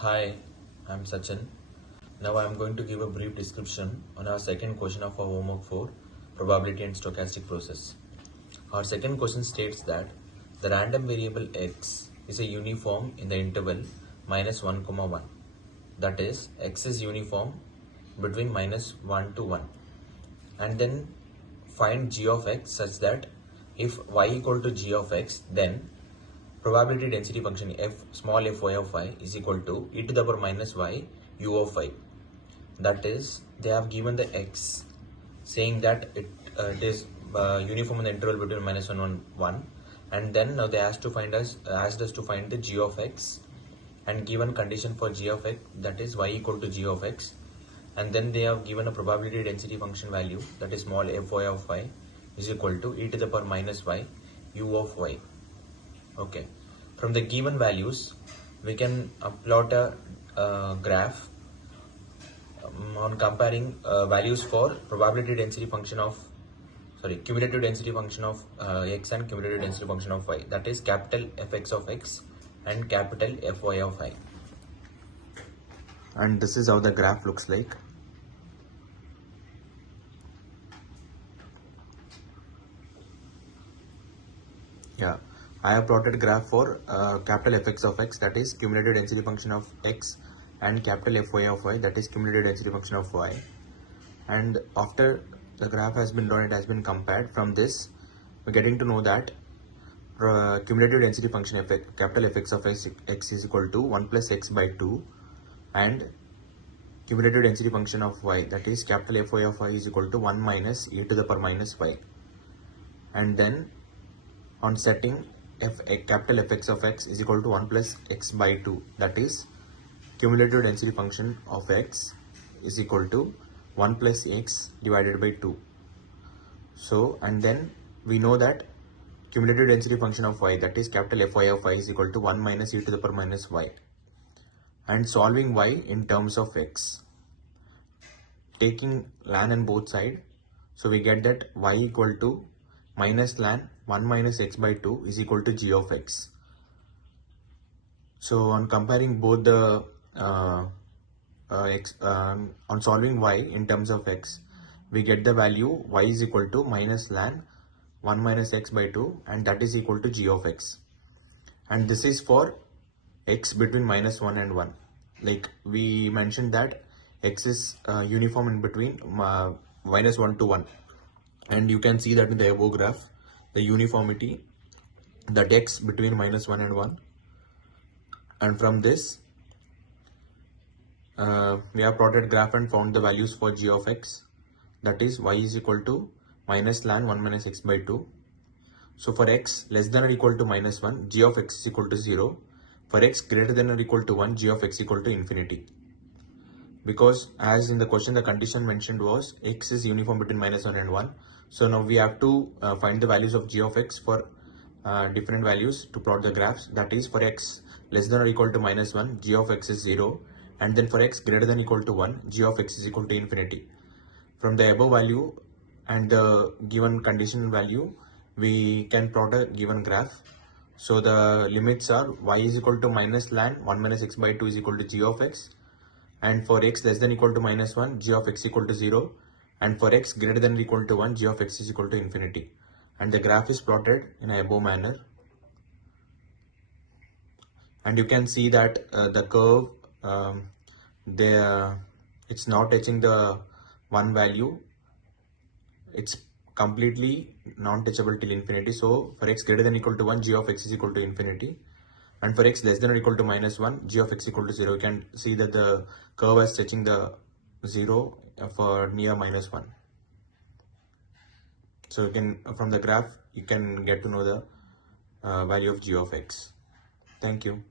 Hi, I'm Sachin. Now I'm going to give a brief description on our second question of our homework 4, probability and stochastic process. Our second question states that the random variable x is a uniform in the interval minus 1, 1. That is, x is uniform between minus 1 to 1. And then find g of x such that if y equal to g of x, then probability density function f small f y of y is equal to e to the power minus y u of y. That is, they have given the x saying that it is uniform in the interval between minus 1 and 1, and then now they asked us to find the g of x and given condition for g of x, that is y equal to g of x, and then they have given a probability density function value, that is small f y of y is equal to e to the power minus y u of y. Okay, from the given values we can plot a graph on comparing values for probability density function of cumulative density function of x and cumulative density function of y, that is capital Fx of x and capital Fy of y. And this is how the graph looks like. Yeah, I have plotted graph for capital Fx of x, that is cumulative density function of x, and capital Fy of y, that is cumulative density function of y. And after the graph has been drawn, it has been compared. From this, we're getting to know that cumulative density function capital Fx of x is equal to 1 plus x by 2, and cumulative density function of y, that is capital Fy of y, is equal to 1 minus e to the power minus y. And then on setting capital Fx of x is equal to 1 plus x by 2, that is cumulative density function of x is equal to 1 plus x divided by 2. So, and then we know that cumulative density function of y, that is capital Fy of y, is equal to 1 minus e to the power minus y. And solving y in terms of x, taking ln on both sides, so we get that y equal to minus ln 1 minus x by 2 is equal to g of x. So on comparing both the on solving y in terms of x, we get the value y is equal to minus ln 1 minus x by 2, and that is equal to g of x. And this is for x between minus 1 and 1. Like we mentioned that x is uniform in between minus 1 to 1, and you can see that in the above graph the uniformity, that x between minus 1 and 1. And from this we have plotted graph and found the values for g of x, that is y is equal to minus ln 1 minus x by 2. So for x less than or equal to minus 1, g of x is equal to 0. For x greater than or equal to 1, g of x equal to infinity. Because as in the question the condition mentioned was x is uniform between minus 1 and 1. So now we have to find the values of g of x for different values to plot the graphs. That is, for x less than or equal to minus 1, g of x is 0. And then for x greater than or equal to 1, g of x is equal to infinity. From the above value and the given condition value, we can plot a given graph. So the limits are y is equal to minus ln 1 minus x by 2 is equal to g of x, and for x less than or equal to minus 1, g of x equal to 0, and for x greater than or equal to 1, g of x is equal to infinity. And the graph is plotted in a above manner. And you can see that the curve it's not touching the one value, it's completely non-touchable till infinity. So for x greater than or equal to 1, g of x is equal to infinity, and for x less than or equal to minus 1, g of x equal to 0. You can see that the curve is touching the 0 for near minus 1. So you can, from the graph you can get to know the value of g of x. Thank you.